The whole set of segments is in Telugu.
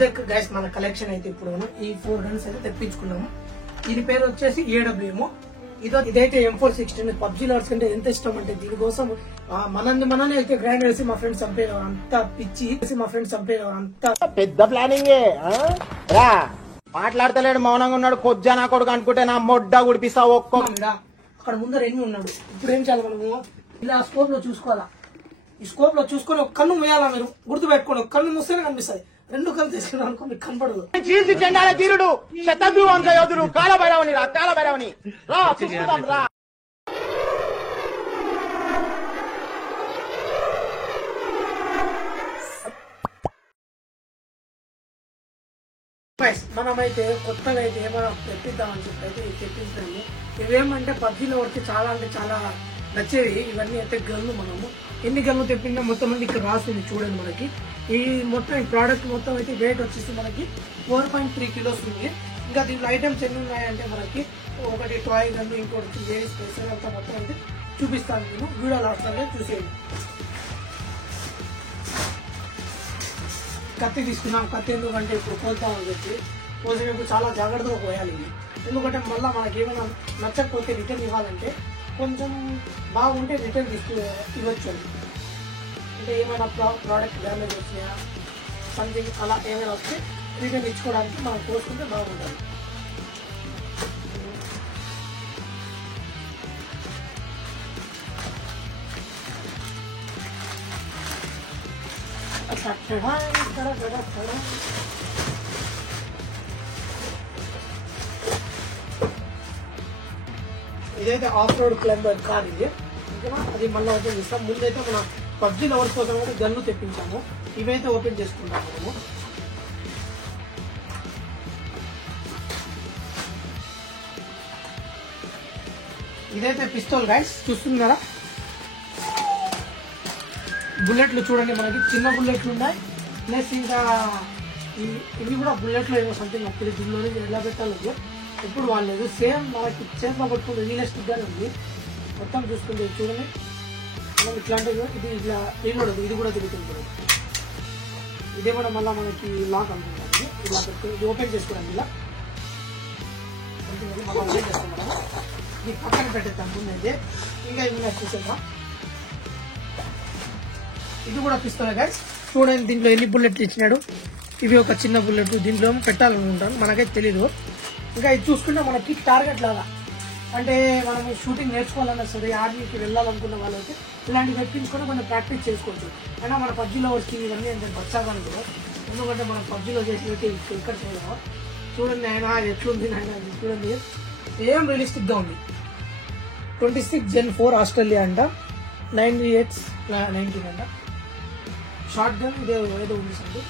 ఇదే గైస్ మన కలెక్షన్ అయితే ఇప్పుడు ఈ 4 గన్స్ అయితే తెప్పించుకున్నాము. దీని పేరు వచ్చేసి AWM. ఇదైతే M416 పబ్జీ లవర్స్ కంటే ఎంత ఇష్టం అంటే దీనికోసం మనల్ని అయితే గ్రైండ్ చేసి మా ఫ్రెండ్స్ చంపేయడం అంత పిచ్చి అంత పెద్ద ప్లానింగ్ మాట్లాడతలేడు, మౌనంగా ఉన్నాడు. కొజ్జా నా కొడుకు అనుకుంటే నా మొడ్డ గుడిపిస్తావు. అక్కడ ముందర ఎన్ని ఉన్నాడు. ఇప్పుడు ఏం చేయాలి మనము? ఇలా స్కోప్ లో చూసుకోవాలా. ఈ స్కోప్ లో చూసుకొని ఒక కన్ను మూయాలా. మీరు గుర్తు పెట్టుకోండి, ఒక కన్ను మూస్తేనే కనిపిస్తుంది. 2 కళ్ళు తీసుకున్నాం అనుకో మీకు కనపడదు. చీల్చి చెండాల తీరుడు శతాబ్ది వంశ యోధుడు కాలభైరవని రా చూసుకుందాం రా. మనమైతే కొత్తగా అయితే ఏమైనా తెప్పిద్దామని చెప్పి అయితే తెప్పించాము. ఇవేమంటే పబ్జీలో వచ్చి చాలా అంటే చాలా నచ్చేవి. ఇవన్నీ అయితే గన్ను మనము ఎన్ని గన్ను తెప్పిందా మొత్తం మంది ఇక్కడ రాస్తుంది చూడండి. మనకి ఈ మొత్తం ఈ ప్రోడక్ట్ మొత్తం అయితే వెయిట్ వచ్చేసి మనకి 4.3 కిలోస్ ఉంది. ఇంకా దీంట్లో ఐటమ్స్ ఎన్ని ఉన్నాయంటే మనకి ఒకటి టాయ్ గన్ను, ఇంకోటి వేరే స్పెషల్ అంతా మొత్తం అయితే చూపిస్తాను. నేను వీడియో లాస్ట్ లో చూసేయండి. కత్తి తీసుకున్నాం. కత్తి ఎందుకంటే ఇప్పుడు కోల్తామని చెప్పి కోసేటప్పుడు చాలా జాగ్రత్తగా పోయాలి. ఎందుకంటే మళ్ళీ మనకి ఏమైనా నచ్చకపోతే రిటర్న్ ఇవ్వాలంటే కొంచెం బాగుంటే రిటర్న్ ఇవ్వచ్చు. అంటే ఏమైనా ప్రోడక్ట్ డ్యామేజ్ వచ్చినాయా సంథింగ్ అలా ఏమైనా వస్తే రిటర్న్ ఇచ్చుకోవడానికి మనం కోసుకుంటే బాగుంటుంది. ఇదైతే ఆఫ్ రోడ్ క్లైంబర్ కార్ ఇది. ఓకేనా? అది మళ్ళీ ఓపెన్ చేస్తాం. ముందైతే మన పబ్జీ లవర్స్ కోసం కూడా గన్ను తెప్పించాము. ఇవైతే ఓపెన్ చేసుకుంటాము మనము. ఇదైతే పిస్తోల్ గైస్ చూస్తున్నారా. బుల్లెట్లు చూడండి, మనకి చిన్న బుల్లెట్లు ఉన్నాయి. ప్లస్ ఇంకా ఇవి కూడా బుల్లెట్లు ఏమో సంథింగ్ అప్పుడు దీనిలోనే ఎలా పెట్టాలి ఎప్పుడు వాళ్ళలేదు. సేమ్ మనకి చేతిలో పట్టుకుంటే రియలిస్టిక్ గానే ఉంది. మొత్తం చూసుకుంటే చూడండి మనం ఇట్లాంటివి. ఇది ఇట్లా ఇది కూడా తిరుగుతుంది. ఇదే కూడా మళ్ళీ మనకి లాక్ అనుకుంటాం. ఇలా పెట్టుకుని ఇది ఓపెన్ చేసుకోవడానికి ఇలా ఓపెన్ చేస్తాం మనం. ఇది పక్కన పెట్టేద్దాం ముందైతే. ఇంకా ఇవి చూసేద్దాం. ఇది కూడా పిస్తోల్ గైస్ చూడండి. దీంట్లో ఎన్ని బుల్లెట్లు ఇచ్చినాడు. ఇవి ఒక చిన్న బుల్లెట్ దీంట్లో పెట్టాలనుకుంటాను, మనకైతే తెలీదు. ఇంకా ఇది చూసుకుంటే మనకి టార్గెట్ లాగా అంటే మనం షూటింగ్ నేర్చుకోవాలన్నా సరే ఆర్మీకి వెళ్ళాలనుకున్న వాళ్ళైతే ఇలాంటివి తెప్పించుకొని కొంచెం ప్రాక్టీస్ చేసుకోవచ్చు. అయినా మన పబ్జీలో వచ్చి ఇవన్నీ అంటే బచ్చాగాను కూడా. ఎందుకంటే మనం పబ్జీలో చేసినట్టు ఇక్కడ చేయలేము. చూడండి ఆయన ఎట్లుంది ఆయన చూడండి. ఏం రియలిస్టిక్ గా ఉంది. 26 Gen 4 ఆస్ట్రేలియా అంట. 9819 అంట. షార్ట్ గన్ ఇదే ఏదో ఉంది సండి.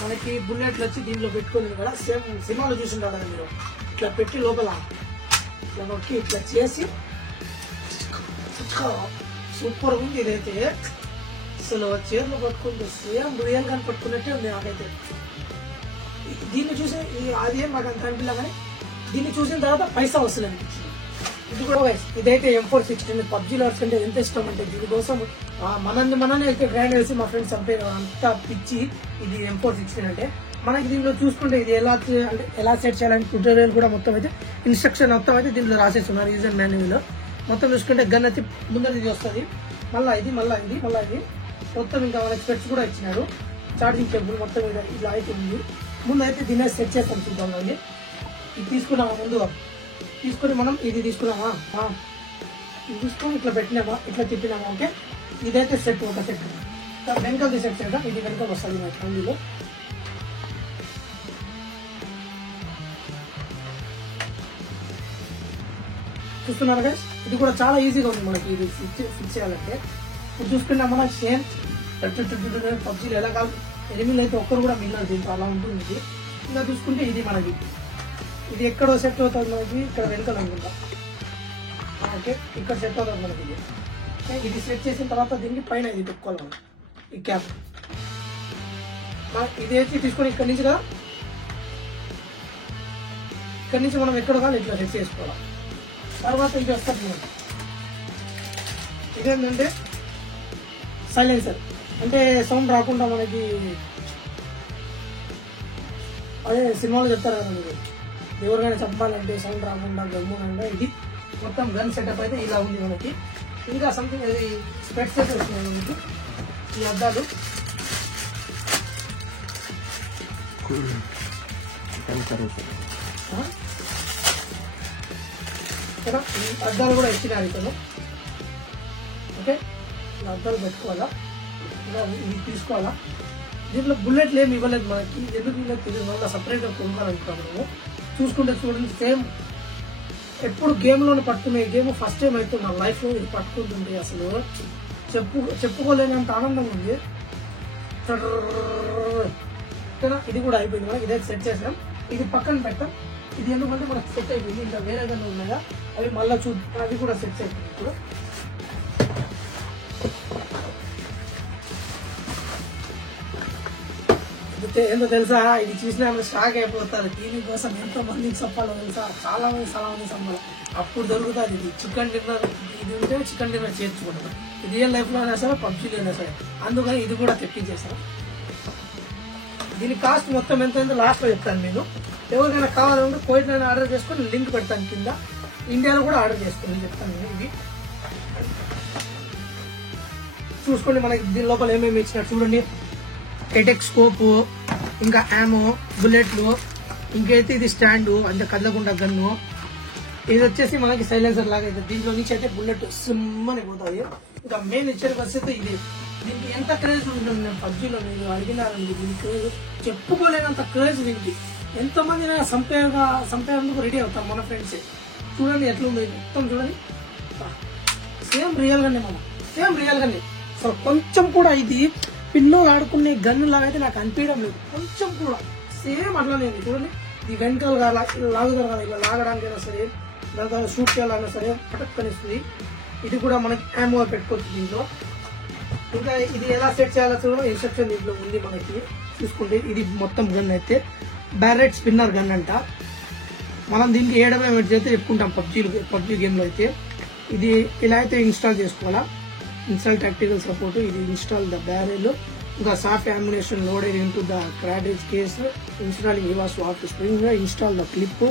మనకి బుల్లెట్లు వచ్చి దీంట్లో పెట్టుకోలేదు కదా. సేమ్ సినిమాలో చూసింటారు కదా మీరు. ఇట్లా పెట్టి లోపల ఇట్లా నొక్కి ఇట్లా చేసి సూపర్ ఉంది. ఇదైతే అసలు చేతులు పట్టుకుంటే సేమ్ రియల్ గా పట్టుకున్నట్టే ఉంది నాకైతే. దీన్ని చూసి అదేం నాకు అంత అనిపించలే, కానీ దీన్ని చూసిన తర్వాత పైసా వస్తుంది అనిపించింది. ఇది కూడా ఇదైతే M416 పబ్జీ లవర్స్ కంటే ఎంత ఇష్టం అంటే దీనికోసం మనల్ని అయితే గ్రైండ్ చేసి మా ఫ్రెండ్స్ చంపేయడం అంత పిచ్చి ఇది M416 అంటే. మనకి దీంట్లో చూసుకుంటే ఇది ఎలా సెట్ చేయాలని ట్యూటోరియల్ కూడా మొత్తం అయితే ఇన్స్ట్రక్షన్ మొత్తం అయితే దీంట్లో రాసేస్తున్నారు యూజర్ మాన్యువల్. మొత్తం చూసుకుంటే గన్ అయితే ముందర ఇది వస్తుంది. మళ్ళీ ఇది మొత్తం ఇంకా మన స్పెట్స్ కూడా ఇచ్చినారు. ఛార్జింగ్ కేబుల్ మొత్తం ఇలా అయితే ఉంది. ముందు అయితే దీన్ని సెట్ చేస్తాం చూద్దాం. ఇది తీసుకున్నామా ముందుగా తీసుకొని మనం ఇది తీసుకున్నామా ఇది తీసుకొని ఇట్లా పెట్టినామా ఇట్లా తిప్పినామా అంటే ఇదైతే సెట్ ఒక సెట్. వెనకాల సెట్ చేద్దాం. ఇది వెనకాల వస్తుంది మన ఫ్యామిలీలో. చూస్తున్నారు కదా. ఇది కూడా చాలా ఈజీగా ఉంది మనకి ఇది ఫిక్స్ చేయాలంటే. ఇప్పుడు చూసుకున్నా మనం సేమ్ పబ్జీలు ఎలా కాదు ఎనిమిది అయితే ఒక్కరు కూడా మిగిలిన దీంట్లో అలా ఉంటుంది. ఇంకా చూసుకుంటే ఇది మనకి ఇది ఎక్కడో సెట్ అవుతుంది మనకి. ఇక్కడ వెనుకలు అనుకుంటా. ఓకే ఇక్కడ సెట్ అవుతుంది మనకి. ఇది సెట్ చేసిన తర్వాత దీనికి పైన ఇది పెట్టుకోవాలి మనం ఈ క్యాప్. ఇది అయితే తీసుకొని ఇక్కడి నుంచి కదా ఇక్కడి నుంచి మనం ఎక్కడ కానీ ఇట్లా సెట్ చేసుకోవాలి. తర్వాత ఇది వస్తుంది మనకి. ఇదేంటంటే సైలెన్సర్ అంటే సౌండ్ రాకుండా మనకి అదే సినిమాలో చెప్తారు కదా మీరు, ఎవరికైనా చంపాలంటే సౌండ్ రాకుండా గమ్మునంటే ఇది మొత్తం గన్ సెటప్ అయితే ఇలా ఉంది మనకి. ఇంకా సంథింగ్ అది స్పెట్స్ అయితే వస్తున్నాయి మనకి, ఈ అద్దాలు ఈ అద్దాలు కూడా ఇచ్చినారు ఇతను. ఓకే, ఇలా అద్దాలు పెట్టుకోవాలా, ఇలా ఇది తీసుకోవాలా. దీంట్లో బుల్లెట్లు ఏమి ఇవ్వలేదు మనకి, ఎందుకు ఇలా తెలియదు, మళ్ళీ సపరేట్గా కొనుక్కోవాలనుకున్నాము. చూసుకుంటే చూడండి సేమ్ ఎప్పుడు గేమ్లోనే పట్టుకునే గేమ్ ఫస్ట్ టైం అయితే నా లైఫ్లో ఇది పట్టుకుంటుంది. అసలు చెప్పుకోలేనంత ఆనందంగా ఉంది. ఇది కూడా అయిపోయింది మనకి, ఇదైతే సెట్ చేసాం. ఇది పక్కన పెట్టాం. ఇది ఎందుకంటే మనకు సెట్ అయిపోయింది. ఇంకా వేరే గన్ను ఉన్నాయా అవి మళ్ళీ అవి కూడా సెట్ అయిపోయింది. ఇప్పుడు ఏంటో తెలుసా, ఇది చూసినా స్టాక్ అయిపోతారు. టీవీ కోసం ఎంతో మందికి చెప్పాలో తెలుసా, చాలా మంది సంపాలి. అప్పుడు దొరుకుతుంది ఇది. చికెన్ డిన్నర్ ఇది ఉంటే చికెన్ డిన్నర్ చేర్చుకుంటాం. ఇది రియల్ లైఫ్ లో అయినా సరే, పబ్జీలో అయినా సరే. అందుకని ఇది కూడా తెప్పించేస్తాం. దీని కాస్ట్ మొత్తం ఎంత లాస్ట్ లో చెప్తాను. నేను ఎవరికైనా కావాలంటే కోయిట్లైనా ఆర్డర్ చేసుకొని లింక్ పెడతాను కింద. ఇండియాలో కూడా ఆర్డర్ చేసుకొని చెప్తాను నేను. ఇది చూసుకోండి, మనకి దీని లోపల ఏమేమి ఇచ్చినట్టు చూడండి. ఎటెక్ స్కోప్, ఇంకా యామో, బుల్లెట్లు, ఇంకైతే ఇది స్టాండ్ అంటే కదలకుండా గన్ను. ఇది వచ్చేసి మనకి సైలెన్సర్ లాగా అయితే దీంట్లో నుంచి అయితే బుల్లెట్ సిమ్ అని పోతాయి. ఇంకా మెయిన్ ఇచ్చే పరిస్థితి ఇది. దీనికి ఎంత క్రేజ్ ఉంటుంది నేను పబ్జీలో మీరు అడిగినారండి. దీని క్రేజ్ చెప్పుకోలేనంత క్రేజ్ దీనికి. ఎంతమంది సంపేందుకు రెడీ అవుతాం మన ఫ్రెండ్స్. చూడండి ఎట్లుంది మొత్తం, చూడండి సేమ్ రియల్ గానే మనం, సేమ్ రియల్ గానే. అసలు కొంచెం కూడా ఇది పిల్లలు ఆడుకునే గన్ను లాగా అయితే నాకు అనిపించడం లేదు, కొంచెం కూడా. సేమ్ అట్లానే ఉంది చూడండి. ఇది వెనకాల లాగుతారు కదా, ఇలా లాగడానికైనా సరే, దాని షూట్ చేయాలన్నా సరే పటక్కనిస్తుంది. ఇది కూడా మనకి యామో పెట్టుకోవచ్చు దీంట్లో. ఇంకా ఇది ఎలా సెట్ చేయాలో చూడడం ఇన్స్ట్రక్షన్ దీంట్లో ఉంది మనకి. చూసుకుంటే ఇది మొత్తం గన్ అయితే బ్యారెట్ స్పిన్నర్ గన్ అంట. మనం దీనికి ఏడమే చేస్తే చెప్పుకుంటాం పబ్జీ గేమ్ లో అయితే. ఇది ఇలా అయితే ఇన్స్టాల్ చేసుకోవాలా. ఇన్స్టాల్ టాక్టికల్ సపోర్ట్, ఇది ఇన్స్టాల్ ద బ్యారెల్, ఇంకా soft ammunition loaded into the cartridge case, installing reverse of spring, install the clip.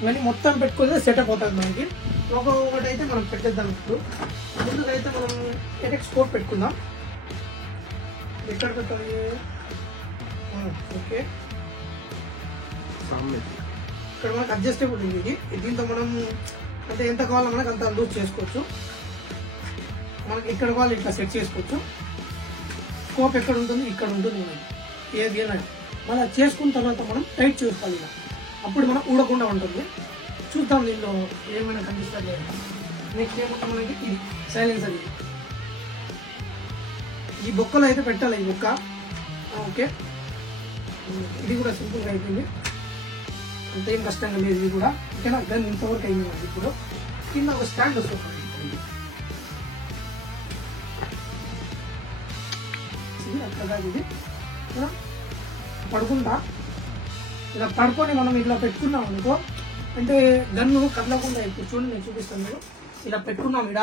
ఇవన్నీ మొత్తం పెట్టుకుంటే సెటప్ అవుతుంది మనకి. ఒకటి అయితే మనం పెట్టేద్దాం. ఇప్పుడు ముందుకైతే మనం ఎటెక్ స్కోప్ పెట్టుకుందాం. ఎక్కడ పెట్టాలి? ఓకే, ఇక్కడ మనకు అడ్జస్టబుల్ ఉంది ఇది. దీంతో మనం అంటే ఎంత కావాలో మనకు అంత లూజ్ చేసుకోవచ్చు. మనకి ఇక్కడ వాళ్ళు ఇట్లా సెట్ చేసుకోవచ్చు. స్కోప్ ఎక్కడ ఉంటుంది, ఇక్కడ ఉంటుంది మనకి ఏది అని. మనం చేసుకున్న తర్వాత మనం టైట్ చేసుకోవాలి ఇలా, అప్పుడు మనం ఊడకుండా ఉంటుంది. చూద్దాం దీనిలో ఏమైనా కనిపిస్తుంది లేదా. నెక్స్ట్ ఏమంటే మనకి ఇది సైలెన్సర్. ఇది ఈ బొక్కలో అయితే పెట్టాలి, ఈ బొక్క. ఓకే, ఇది కూడా సింపుల్గా అయిపోయింది, అంతేం కష్టంగా లేదు ఇది కూడా. ఓకేనా, గన్ ఇంతవరకు అయింది మనకి. ఇప్పుడు కింద ఒక స్టాండ్ వస్తుంది. అట్లా ఇది పడుకుంటా ఇలా పడుకొని మనం ఇట్లా పెట్టుకున్నాం అనుకో, అంటే గన్ను కదలకుండా. ఇప్పుడు చూడండి నేను చూపిస్తాను మీరు. ఇలా పెట్టుకున్నాం ఇక్కడ,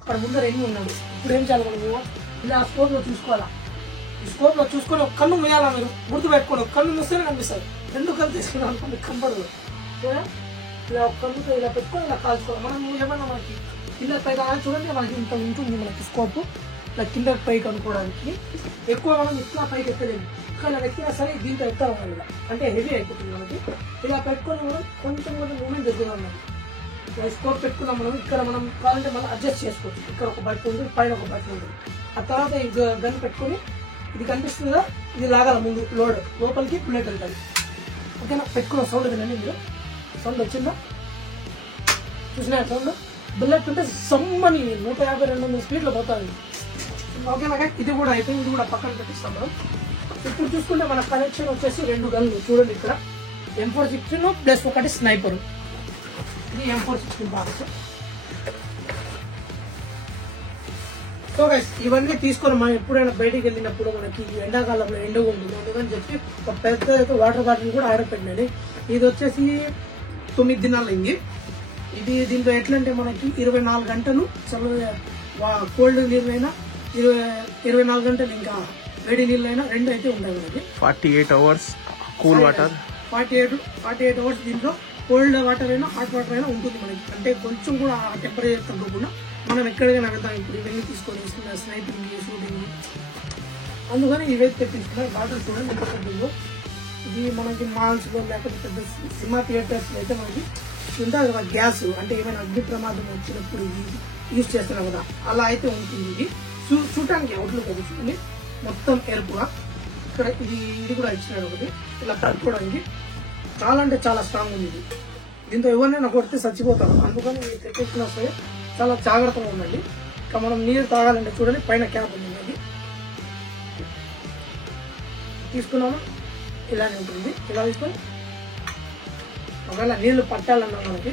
అక్కడ ముందర ఎన్ని ఉన్నాడు. ఇప్పుడు ఏం చేయాలి మనము, ఇలా స్కోప్ లో చూసుకోవాలా. ఈ స్కోప్ లో చూసుకొని ఒక కన్ను మూయాలా. మీరు గుర్తు పెట్టుకోండి, ఒక కన్ను మూస్తేనే కనిపిస్తుంది. రెండు కళ్ళు తీసుకున్నాం అనుకోండి కనపడదు. ఇలా ఒక కన్నుతో ఇలా పెట్టుకొని ఇలా కాల్చుకోవాలి. మనం ఏమన్నా మనకి కింద పైకి చూడండి, మనకి ఇంత ఉంటుంది మనకి స్కోప్. ఇలా కింద పైకి అనుకోవడానికి ఎక్కువ మనం ఇట్లా పైకి ఎక్కలేము. ఇలా ఎక్కినా సరే దీంతో ఎక్కాలి ఇలా, అంటే హెవీ అయిపోతుంది మనకి. ఇలా పెట్టుకొని మనం కొంచెం మూమెంట్ దగ్గర ఉన్నాం. స్కోప్ పెట్టుకున్నాం మనం. ఇక్కడ మనం కావాలంటే మనం అడ్జస్ట్ చేసుకోవచ్చు. ఇక్కడ ఒక బట్ట ఉంది, పైన ఒక బట్ట ఉంది. ఆ తర్వాత ఈ గన్ పెట్టుకొని ఇది కనిపిస్తుందా, ఇది లాగాల ముందు లోడ్ లోపలికి బుల్లెట్ వెళ్తుంది. ఓకేనా, పెట్టుకున్న సౌండ్ వినండి మీరు. సౌండ్ వచ్చిందా, చూసినా సౌండ్. బుల్లెట్ ఉంటే సమ్మని 150-200 స్పీడ్లో పోతుంది. ఓకేనా, ఇది కూడా అయిపోయింది. ఇది కూడా పక్కన పెట్టిస్తాం మనం. ఇప్పుడు చూసుకుంటే మన కనెక్షన్ వచ్చేసి 2 గన్లు చూడండి. ఇక్కడ M416 ప్లస్ ఒకటి స్నైపర్. ఇది M416 బాక్స్. సో గైస్, ఇవన్నీ తీసుకొని మనం ఎప్పుడైనా బయటికి వెళ్ళినప్పుడు మనకి ఎండాకాలంలో ఎండగా ఉంటుంది, అందుకని చెప్పి ఒక పెద్ద వాటర్ బాటిల్ కూడా ఆర్డర్ పెట్టినది. ఇది వచ్చేసి 9 దినాలు అయింది. ఇది దీంట్లో ఎట్లా అంటే మనకి 24 గంటలు కోల్డ్ నీళ్ళైనా 24 గంటలు ఇంకా వేడి నీళ్ళైనా రెండు అయితే ఉంటాయి మనకి. 48 hours కూల్ వాటర్. 48 అవర్స్ దీంట్లో కోల్డ్ వాటర్ అయినా హాట్ వాటర్ అయినా ఉంటుంది మనకి. అంటే కొంచెం కూడా ఆ టెంపరేచర్ తగ్గకుండా మనం ఎక్కడికైనా వెళ్తాం. ఇప్పుడు ఇవన్నీ తీసుకొని స్నైపింగ్, షూటింగ్, అందుకని ఇవైతే తెప్పించుకున్నారు. బాటిల్ చూడండి ఎంత పెద్దదో. ఇది మనకి మాల్స్ లో లేకపోతే పెద్ద సినిమా థియేటర్స్ లో అయితే మనకి ఉంటుంది కదా గ్యాస్, అంటే ఏమైనా అగ్ని ప్రమాదం వచ్చినప్పుడు యూజ్ చేస్తున్నాం కదా, అలా అయితే ఉంటుంది. ఇది చూడటానికి అవుట్లుక్ చూడండి మొత్తం ఎరుపుగా. ఇక్కడ ఇది కూడా ఇచ్చినాడు ఒకటి ఇలా పట్టుకోవడానికి. చాలా అంటే చాలా స్ట్రాంగ్ ఉంది ఇది. దీంతో ఎవరినైనా కొడితే చచ్చిపోతారు. అందుకని తెచ్చుకున్న వస్తే చాలా జాగ్రత్తగా ఉండండి. ఇంకా మనం నీరు తాగాలంటే చూడండి పైన క్యాప్ ఉంది. అది తీసుకున్నాము ఇలానే ఉంటుంది. ఇలా తీసుకొని ఒకవేళ నీళ్లు పట్టాలన్నా మనకి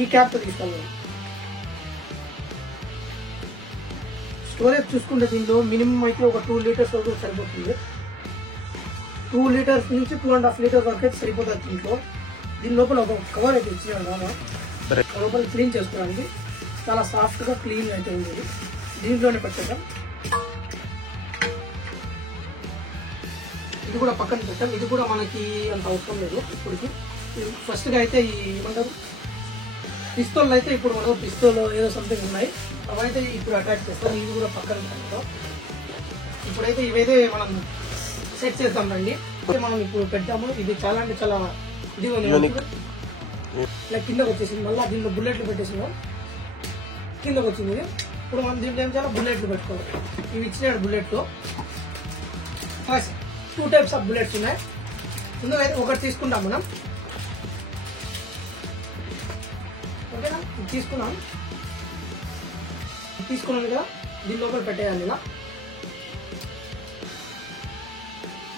ఈ క్యాప్ తో తీసుకోవాలి. స్టోరేజ్ చూసుకుంటే దీనిలో మినిమం అయితే ఒక 2 లీటర్స్ వరకు సరిపోతుంది. 2 లీటర్స్ నుంచి 2.5 లీటర్స్ వరకు అయితే సరిపోతుంది దీంట్లో. దీని లోపల ఒక కవర్ అయితే ఇచ్చాను లోపల క్లీన్ చేసుకోవడానికి. చాలా సాఫ్ట్ గా క్లీన్ అయితే ఉంది. దీంట్లోనే పెట్టేద్దాం. ఇది కూడా పక్కన పెట్టాం. ఇది కూడా మనకి అంత అవసరం లేదు ఇప్పటికి. ఫస్ట్ గా అయితే ఈ ఏమంటారు పిస్తోల్ అయితే ఇప్పుడు మనం పిస్తోల్ ఏదో సంథింగ్ ఉన్నాయి, అవైతే ఇప్పుడు అటాచ్ చేస్తాం. ఇది కూడా పక్కన పెట్టాం. ఇప్పుడైతే ఇవైతే మనం సెట్ చేస్తాం రండి. మనం ఇప్పుడు పెట్టాము. ఇది చాలా అంటే చాలా ఇది ఇలా కిందకు వచ్చేసింది. మళ్ళీ దీంట్లో బుల్లెట్లు పెట్టేసినాం, కిందకు వచ్చింది. ఇప్పుడు మనం దీంట్లో ఏం చాలా బుల్లెట్లు పెట్టుకోవాలి. ఇవి ఇచ్చినాడు బుల్లెట్లు. 2 టైప్స్ ఆఫ్ బుల్లెట్స్ ఉన్నాయి. ఇందులో అయితే ఒకటి తీసుకుంటాం మనం. ఓకేనా, ఇది తీసుకున్నాం కదా, దీని లోపల పెట్టేయాలి. ఇలా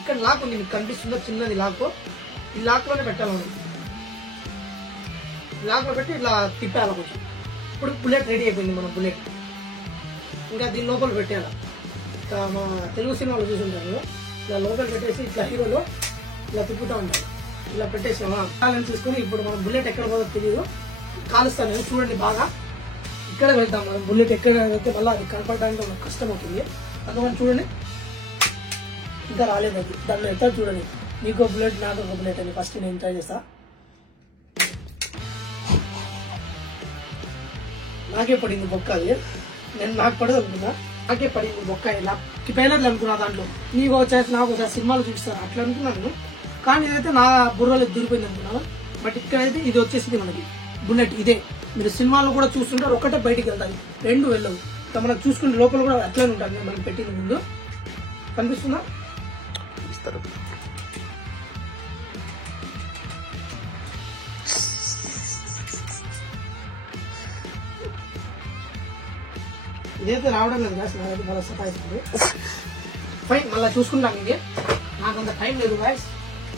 ఇక్కడ లాక్ ఉంది, మీకు కనిపిస్తుందో చిన్నది లాక్. ఈ లాక్ లోనే పెట్టాలి మనం. లాక్ లో పెట్టి ఇలా తిప్పాలి కొంచెం. ఇప్పుడు బుల్లెట్ రెడీ అయిపోయింది మన బుల్లెట్. ఇంకా దీని లోపల పెట్టేయాలి. మా తెలుగు సినిమాలో చూసుంటారు, ఇలా లోపల పెట్టేసి ఇట్లా హీరోలో ఇలా తిప్పుతూ ఉంటారు. ఇలా పెట్టేసామా కాలని చూసుకుని ఇప్పుడు మనం బుల్లెట్ ఎక్కడ పోదో తెలియదు, కాలుస్తాను చూడండి బాగా. ఇక్కడ వెళ్తాం మనం. బుల్లెట్ ఎక్కడ వెళ్తే మళ్ళీ అది కనపడడానికి మనకు కష్టం అవుతుంది. అందుకని చూడండి ఇంకా రాలేదు అది. దాంట్లో ఎట్లా చూడండి, నీకో బుల్లెట్ నాకు ఒక బుల్లెట్ అని ఫస్ట్ నేను ట్రై చేస్తా. నాకే పడింది బొక్క. అది నేను నాకు పడదు అనుకున్నా, నాకే పడింది బొక్క. ఇలా పేలర్లు అనుకున్నా దాంట్లో. నీకు వచ్చేసి నాకు ఒకసారి సినిమాలు చూపిస్తారు అట్లా అనుకున్నాను. కానీ ఇదైతే నా బుర్రలో దూరిపోయింది అనుకున్నాను. బట్ ఇక్కడైతే ఇది వచ్చేసింది మనకి బుల్లెట్. ఇదే మీరు సినిమాల్లో కూడా చూస్తుంటారు, ఒకటే బయటికి వెళ్తాయి, 2 వెళ్ళవు. ఇంకా మనం చూసుకుంటే లోపల కూడా అట్లనే ఉంటుంది. మనం పెట్టిన ముందు కనిపిస్తుందా? ఇదైతే రావడం లేదు గాయస్, నాకైతే చాలా సతాయిస్తుంది. ఫైన్, మళ్ళీ చూసుకుంటాం. ఇది నాకు అంత టైం లేదు గాయస్,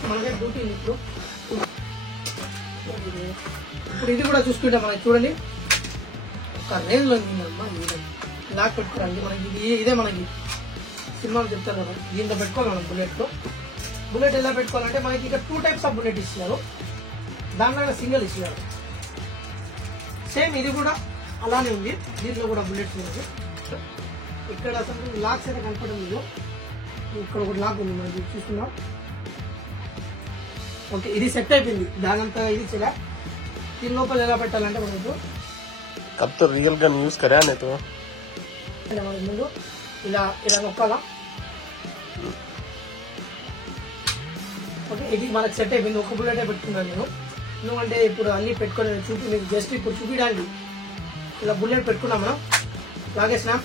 మనకైతే డ్యూటీ ఉంది ఇప్పుడు. ఇది కూడా చూసుకుంటే మనకి చూడండి ఒక రేంజ్ లో లాక్ పెట్టుకోవడానికి. మనకి ఇదే మనకి సినిమాలు చెప్తారు కదా, దీంట్లో పెట్టుకోవాలి మనం బుల్లెట్. బుల్లెట్ ఎలా పెట్టుకోవాలంటే మనకి ఇక్కడ 2 టైప్స్ ఆఫ్ బుల్లెట్ ఇస్తున్నారు, దాంట్లో సింగిల్ ఇస్తున్నారు. సేమ్ ఇది కూడా అలానే ఉంది, దీంట్లో కూడా బుల్లెట్స్ ఉన్నాయి. ఇక్కడ అసలు లాక్స్ అయితే కనపడడం లేదు. ఇక్కడ ఒకటి లాక్ ఉంది మనకి చూసుకున్నాం. ఓకే, ఇది సెట్ అయిపోయింది. దానంతా ఇది చెలా. దీని లోపల ఎలా పెట్టాలంటే మనకు अब तो रियल गन यूज करा नहीं तो ముందు ఇలా ఇలా నొక్కాలా. ఓకే, ఇది మనకు సెట్ అయిపోయింది. ఒక బుల్లెటే పెట్టుకున్నాను నేను, ఎందుకంటే ఇప్పుడు అన్ని పెట్టుకొని మీకు జస్ట్ ఇప్పుడు చూపించడానికి. ఇలా బుల్లెట్ పెట్టుకున్నాం మనం, లాగేసినాం.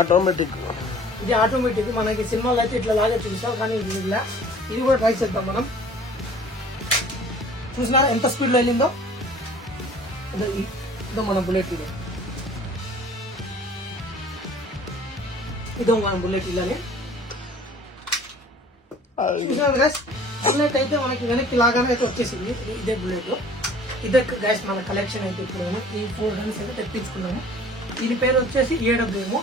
ఆటోమేటిక్. ఇది ఆటోమేటిక్. మనకి సినిమాలో అయితే ఇట్లా లాగే చూపిస్తాం, కానీ ఇది ఇలా. ఇది కూడా ట్రై చేద్దాం మనం. చూసినారా ఎంత స్పీడ్ లో వెళ్ళిందో? ఇదో మన బుల్లెట్. ఇదో మన బుల్లెట్ ఇలానే చూసినారు గైస్. బుల్లెట్ అయితే మనకి వెనక్కి లాగానే అయితే వచ్చేసింది. ఇదే బుల్లెట్. ఇదే గైస్ మన కలెక్షన్ అయితే ఇప్పుడు ఈ 4 గన్స్ అయితే తెప్పించుకున్నాము. దీని పేరు వచ్చేసి AWM.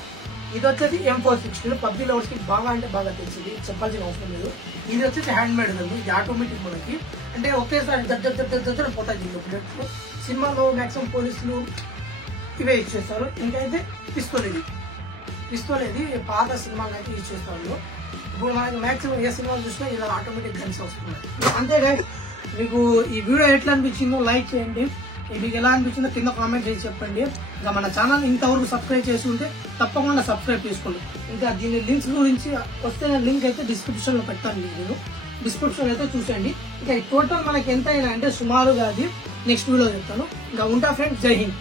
ఇది వచ్చేసి M416. పబ్జీ లవర్స్ కి బాగా అంటే బాగా తెలిసింది, చెప్పాల్సిన అవసరం లేదు. ఇది వచ్చేసి హ్యాండ్ మేడ్ ఉంది, ఇది ఆటోమేటిక్. మనకి అంటే ఒకేసారి దగ్గర పోతాయి దీంట్లో బుల్లెట్లు. సినిమాలో మాక్సిమం పోలీసులు ఇవే ఇచ్చేస్తారు. ఇంకైతే పిస్తోల్. పిస్తోల్ ఇది పాత సినిమాలు అయితే యూజ్ చేస్తారు. ఇప్పుడు మనకి మాక్సిమం ఏ సినిమాలు చూసినా ఇలా ఆటోమేటిక్ గన్స్ వస్తున్నాయి. అంతే గైస్, మీకు ఈ వీడియో ఎట్లా అనిపించిందో లైక్ చేయండి, మీకు ఎలా అనిపించిందో కింద కామెంట్ చేసి చెప్పండి. ఇంకా మన ఛానల్ ఇంతవరకు సబ్స్క్రైబ్ చేసి ఉంటే తప్పకుండా సబ్స్క్రైబ్ చేసుకోండి. ఇంకా దీని లింక్స్ గురించి వస్తే నేను లింక్ అయితే డిస్క్రిప్షన్ లో పెడతాను, నేను డిస్క్రిప్షన్ అయితే చూసండి. ఇంకా టోటల్ మనకి ఎంత అయినా అంటే సుమారుగా అది నెక్స్ట్ వీడియో చెప్తాను. ఇంకా ఉంటా ఫ్రెండ్స్, జై హింద్.